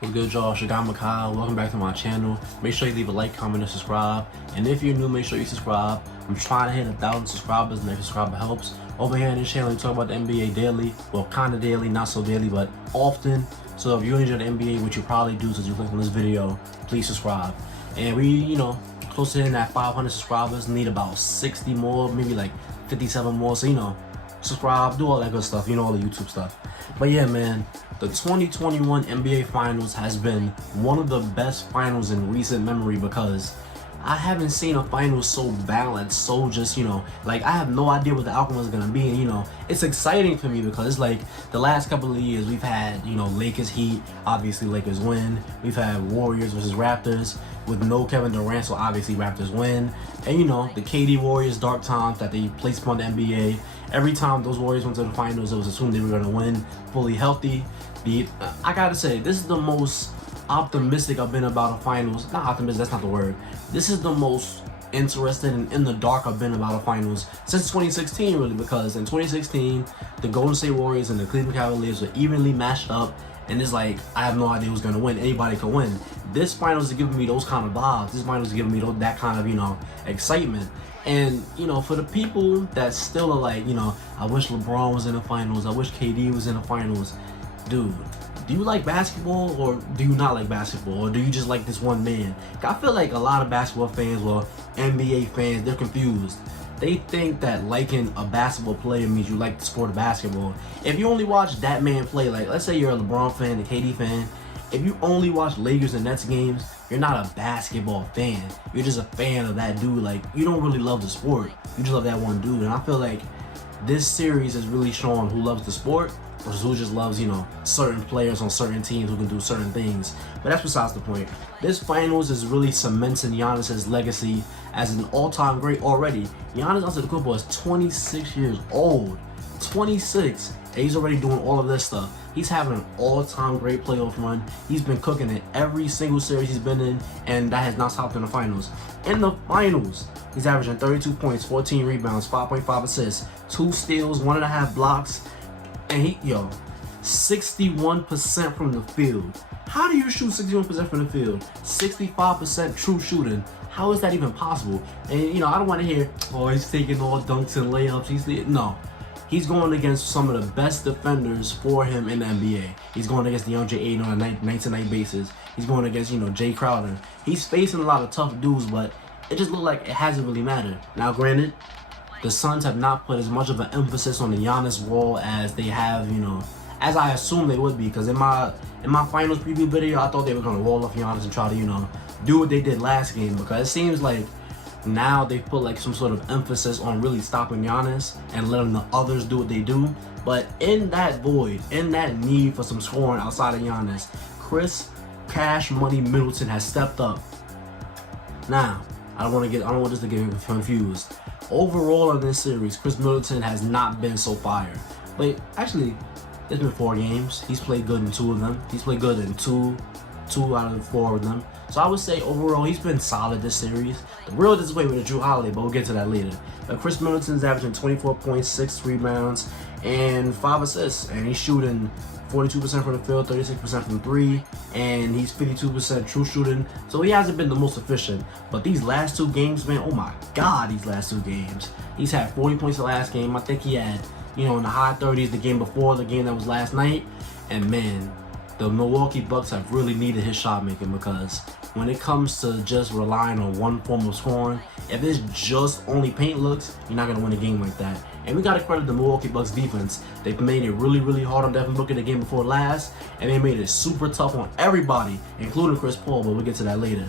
What's good, y'all? Shagam Makai. Welcome back to my channel. Make sure you leave a like, comment, and subscribe. And if you're new, make sure you subscribe. I'm trying to hit 1,000 subscribers, and every subscriber helps. Over here in this channel, we talk about the NBA daily. Well, kind of daily, not so daily, but often. So if you enjoy the NBA, which you probably do since you clicked on this video, please subscribe. And we, close to hitting that 500 subscribers. Need about 60 more, maybe like 57 more. So, subscribe, do all that good stuff, all the YouTube stuff. But yeah, man, the 2021 NBA Finals has been one of the best finals in recent memory because I haven't seen a final so balanced, so just, like I have no idea what the outcome is going to be. And, it's exciting for me because it's like the last couple of years we've had, Lakers Heat, obviously Lakers win. We've had Warriors versus Raptors with no Kevin Durant, so obviously Raptors win. And, the KD Warriors dark times that they placed upon the NBA. Every time those Warriors went to the finals, it was assumed they were going to win fully healthy. I gotta say, this is the most optimistic I've been about a finals. Not optimistic, that's not the word. This is the most interested and in the dark I've been about a finals since 2016, really, because in 2016, the Golden State Warriors and the Cleveland Cavaliers were evenly matched up, and it's like, I have no idea who's gonna win. Anybody can win. This finals is giving me those kind of vibes. This finals is giving me that kind of, excitement. And, for the people that still are like, I wish LeBron was in the finals, I wish KD was in the finals. Dude, do you like basketball or do you not like basketball? Or do you just like this one man? I feel like a lot of basketball fans, well, NBA fans, they're confused. They think that liking a basketball player means you like the sport of basketball. If you only watch that man play, like let's say you're a LeBron fan, a KD fan, if you only watch Lakers and Nets games, you're not a basketball fan. You're just a fan of that dude. Like, you don't really love the sport. You just love that one dude. And I feel like this series is really showing who loves the sport versus who just loves, certain players on certain teams who can do certain things. But that's besides the point. This finals is really cementing Giannis' legacy as an all-time great already. Giannis Antetokounmpo is 26 years old. 26. And he's already doing all of this stuff. He's having an all-time great playoff run. He's been cooking it every single series he's been in, and that has not stopped in the finals. In the finals, he's averaging 32 points, 14 rebounds, 5.5 assists, 2 steals, 1.5 blocks, and 61% from the field. How do you shoot 61% from the field? 65% true shooting. How is that even possible? And I don't want to hear, oh, he's taking all dunks and layups. No. He's going against some of the best defenders for him in the NBA. He's going against DeAndre Ayton on a night-to-night basis. He's going against, Jay Crowder. He's facing a lot of tough dudes, but it just looked like it hasn't really mattered. Now, granted, the Suns have not put as much of an emphasis on the Giannis wall as they have, as I assume they would be. Because in my finals preview video, I thought they were going to wall off Giannis and try to, do what they did last game. Because it seems like now they've put like some sort of emphasis on really stopping Giannis and letting the others do what they do. But in that void, in that need for some scoring outside of Giannis, Chris Cash Money Middleton has stepped up. Now, I don't want this to get confused. Overall in this series, Chris Middleton has not been so fire. But actually, there's been 4 games. He's played good in 2 of them. He's played good in two out of the 4 of them. So I would say overall he's been solid this series. The real disappointment with Drew Holiday, but we'll get to that later. But Chris Middleton's averaging 24 points, 6 rebounds, and 5 assists. And he's shooting 42% from the field, 36% from 3, and he's 52% true shooting. So he hasn't been the most efficient. But these last 2 games, man, oh my God, these last 2 games. He's had 40 points the last game. I think he had, in the high 30s the game before, the game that was last night. And man, the Milwaukee Bucks have really needed his shot making because when it comes to just relying on one form of scoring, if it's just only paint looks, you're not going to win a game like that. And we got to credit the Milwaukee Bucks defense. They've made it really, really hard on Devin Booker the game before last, and they made it super tough on everybody, including Chris Paul, but we'll get to that later.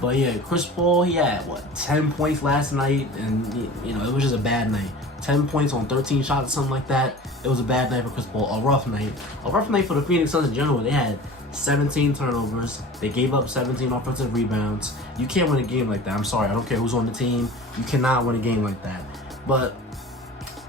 But yeah, Chris Paul, he had, 10 points last night, and, it was just a bad night. 10 points on 13 shots or something like that. It was a bad night for Chris Paul, a rough night. A rough night for the Phoenix Suns in general. They had 17 turnovers. They gave up 17 offensive rebounds. You can't win a game like that. I'm sorry, I don't care who's on the team. You cannot win a game like that. But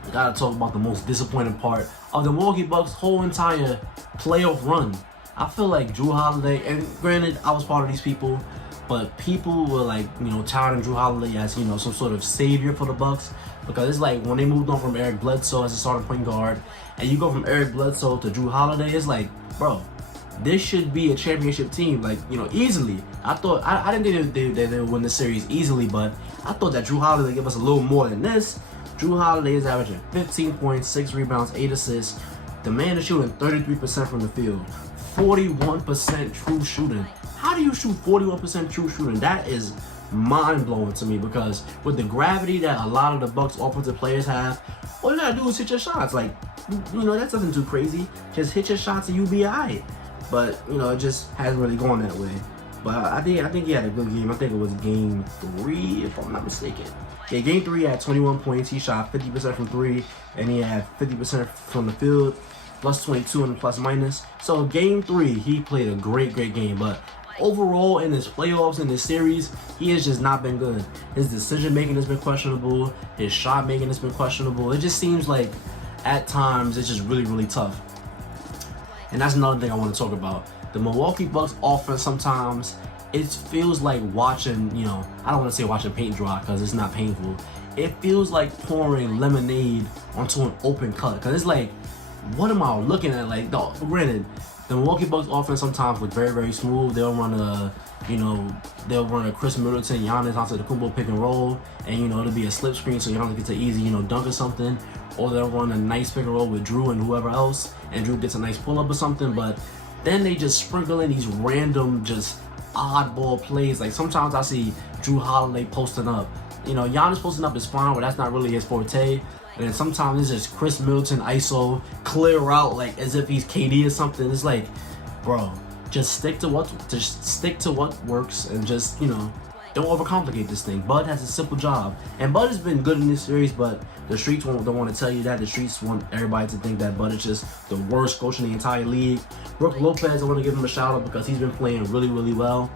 I gotta talk about the most disappointing part of the Milwaukee Bucks' whole entire playoff run. I feel like Drew Holiday, and granted, I was part of these people, but people were like, touting Drew Holiday as, some sort of savior for the Bucks. Because it's like when they moved on from Eric Bledsoe as a starting point guard, and you go from Eric Bledsoe to Drew Holiday, it's like, bro, this should be a championship team, like, you know, easily. I thought, I didn't think they would win the series easily, but I thought that Jrue Holiday would give us a little more than this. Jrue Holiday is averaging 15 points, 6 rebounds, 8 assists. The man is shooting 33% from the field, 41% true shooting. How do you shoot 41% true shooting? That is mind-blowing to me, because with the gravity that a lot of the Bucks offensive players have, all you gotta do is hit your shots. Like, you know, that's nothing too crazy. Just hit your shots and you'll be alright. But, you know, it just hasn't really gone that way. But I think he had a good game. I think it was game 3, if I'm not mistaken. Yeah, game 3 had 21 points. He shot 50% from 3, and he had 50% from the field, plus 22 in the plus minus. So game 3, he played a great game. But overall, in his playoffs, in this series, he has just not been good. His decision making has been questionable. His shot making has been questionable. It just seems like at times it's just really tough. And that's another thing I want to talk about. The Milwaukee Bucks offense, sometimes it feels like watching, you know, I don't want to say watching paint dry because it's not painful. It feels like pouring lemonade onto an open cut, because it's like, what am I looking at? Like, no, granted, the Milwaukee Bucks offense sometimes look very smooth. They'll run a, you know, they'll run a Chris Middleton, Giannis onto the Kumbo pick and roll, and, you know, it'll be a slip screen so Giannis gets an easy, you know, dunk or something. Or they'll run a nice pick and roll with Jrue and whoever else, and Jrue gets a nice pull up or something. But then they just sprinkle in these random, just oddball plays. Like, sometimes I see Jrue Holiday posting up. You know, Giannis posting up is fine, but that's not really his forte. And then sometimes it's just Chris Middleton ISO clear out, like as if he's KD or something. It's like, bro, just stick to what works, and just, you know, don't overcomplicate this thing. Bud has a simple job, and Bud has been good in this series, but the streets don't want to tell you that. The streets want everybody to think that Bud is just the worst coach in the entire league. Brook Lopez, I want to give him a shout out because he's been playing really well.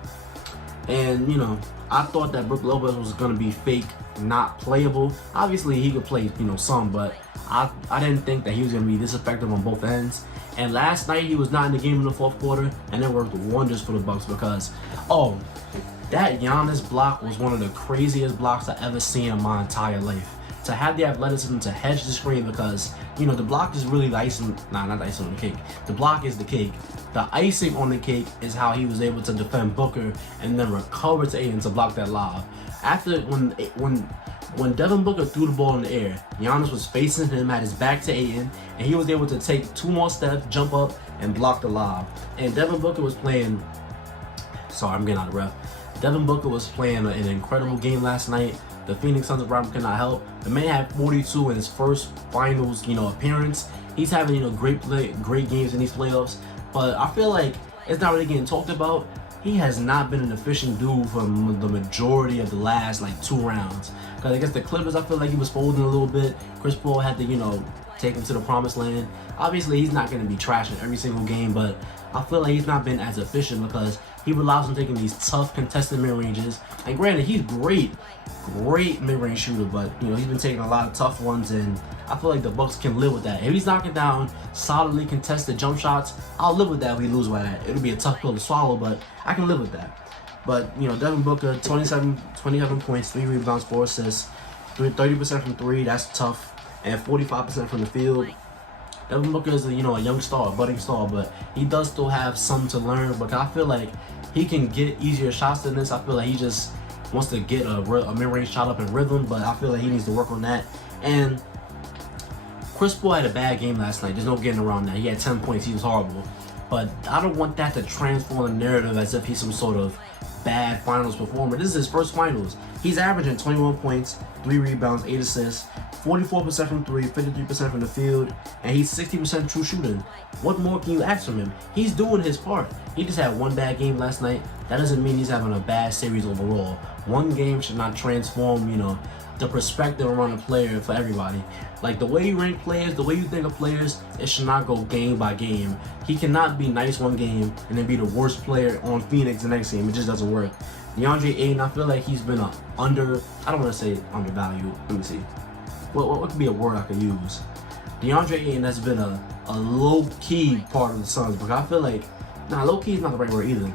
And, you know, I thought that Brook Lopez was going to be fake, not playable. Obviously, he could play, you know, some, but I didn't think that he was going to be this effective on both ends. And last night, he was not in the game in the fourth quarter, and it worked wonders for the Bucks because, oh, that Giannis block was one of the craziest blocks I ever seen in my entire life. To have the athleticism to hedge the screen, because, you know, the block is really the icing, not the icing on the cake. The block is the cake. The icing on the cake is how he was able to defend Booker and then recover to Ayton to block that lob. After, when Devin Booker threw the ball in the air, Giannis was facing him, had his back to Ayton, and he was able to take 2 more steps, jump up, and block the lob. And Devin Booker was playing, sorry, I'm getting out of breath. Devin Booker was playing an incredible game last night. The Phoenix Suns of Robin could not help. The man had 42 in his first finals, you know, appearance. He's having, you know, great games in these playoffs. But I feel like it's not really getting talked about. He has not been an efficient dude for the majority of the last, like, 2 rounds. Because against the Clippers, I feel like he was folding a little bit. Chris Paul had to, you know, take him to the promised land. Obviously, he's not going to be trashing every single game, but I feel like he's not been as efficient because he relies on taking these tough contested mid-ranges. And granted, he's great mid-range shooter, but, you know, he's been taking a lot of tough ones, and I feel like the Bucks can live with that. If he's knocking down solidly contested jump shots, I'll live with that if we lose by that. It'll be a tough pill to swallow, but I can live with that. But, you know, Devin Booker, 27 points, 3 rebounds, 4 assists, 30% from 3, that's tough, and 45% from the field. Devin Booker is a young star, a budding star, but he does still have some to learn. But I feel like he can get easier shots than this. I feel like he just wants to get a mid-range shot up in rhythm, but I feel like he needs to work on that. And Chris Paul had a bad game last night. There's no getting around that. He had 10 points. He was horrible. But I don't want that to transform the narrative as if he's some sort of bad finals performer. This is his first finals. He's averaging 21 points, 3 rebounds, 8 assists, 44% from 3, 53% from the field, and he's 60% true shooting. What more can you ask from him? He's doing his part. He just had one bad game last night. That doesn't mean he's having a bad series overall. One game should not transform, the perspective around the player for everybody. Like, the way you rank players, the way you think of players, it should not go game by game. He cannot be nice one game and then be the worst player on Phoenix the next game. It just doesn't work. DeAndre Ayton, I feel like he's been I don't want to say undervalued. Let me see. What could be a word I could use? DeAndre Ayton has been a low-key part of the Suns, because I feel like, low-key is not the right word either.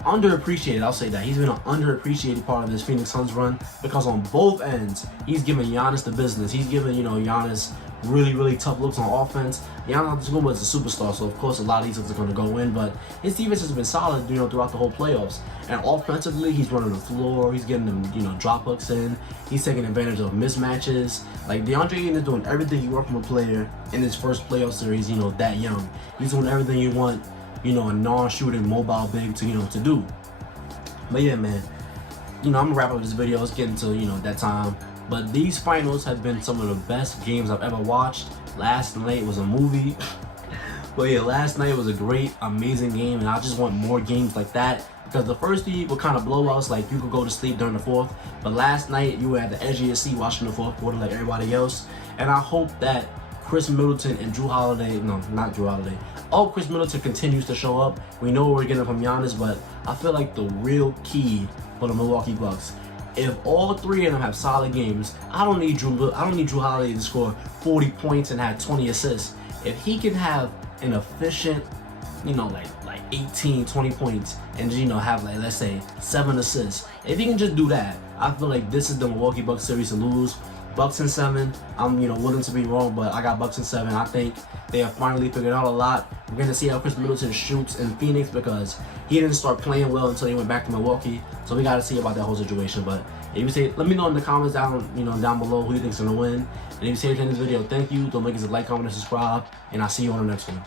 Underappreciated, I'll say that. He's been an underappreciated part of this Phoenix Suns run, because on both ends, he's giving Giannis the business. He's giving, Giannis really tough looks on offense. Giannis Antetokounmpo is a superstar, so of course a lot of these looks are going to go in, but his defense has been solid, throughout the whole playoffs. And offensively, he's running the floor, he's getting them, drop hooks in, he's taking advantage of mismatches. Like, DeAndre Ayton is doing everything you want from a player in his first playoff series, that young. He's doing everything you want, a non-shooting mobile big to do. But yeah, man, I'm gonna wrap up this video. Let's get into, that time. But these finals have been some of the best games I've ever watched. Last night was a movie. But yeah, last night was a great, amazing game, and I just want more games like that. Because the first three were kind of blowouts, like you could go to sleep during the fourth. But last night, you were at the edge of your seat watching the fourth quarter like everybody else. And I hope that Chris Middleton and Chris Middleton continues to show up. We know we're getting from Giannis, but I feel like the real key for the Milwaukee Bucks, if all three of them have solid games, I don't need Drew Holiday to score 40 points and have 20 assists. If he can have an efficient, like 18, 20 points and have like, let's say 7 assists. If he can just do that, I feel like this is the Milwaukee Bucks series to lose. Bucks in 7. I'm willing to be wrong, but I got Bucks in 7. I think they have finally figured out a lot. We're gonna see how Chris Middleton shoots in Phoenix because he didn't start playing well until he went back to Milwaukee. So we gotta see about that whole situation. But if you say, let me know in the comments down below who you think's gonna win. And if you say anything in this video, thank you. Don't forget to like, comment, and subscribe. And I'll see you on the next one.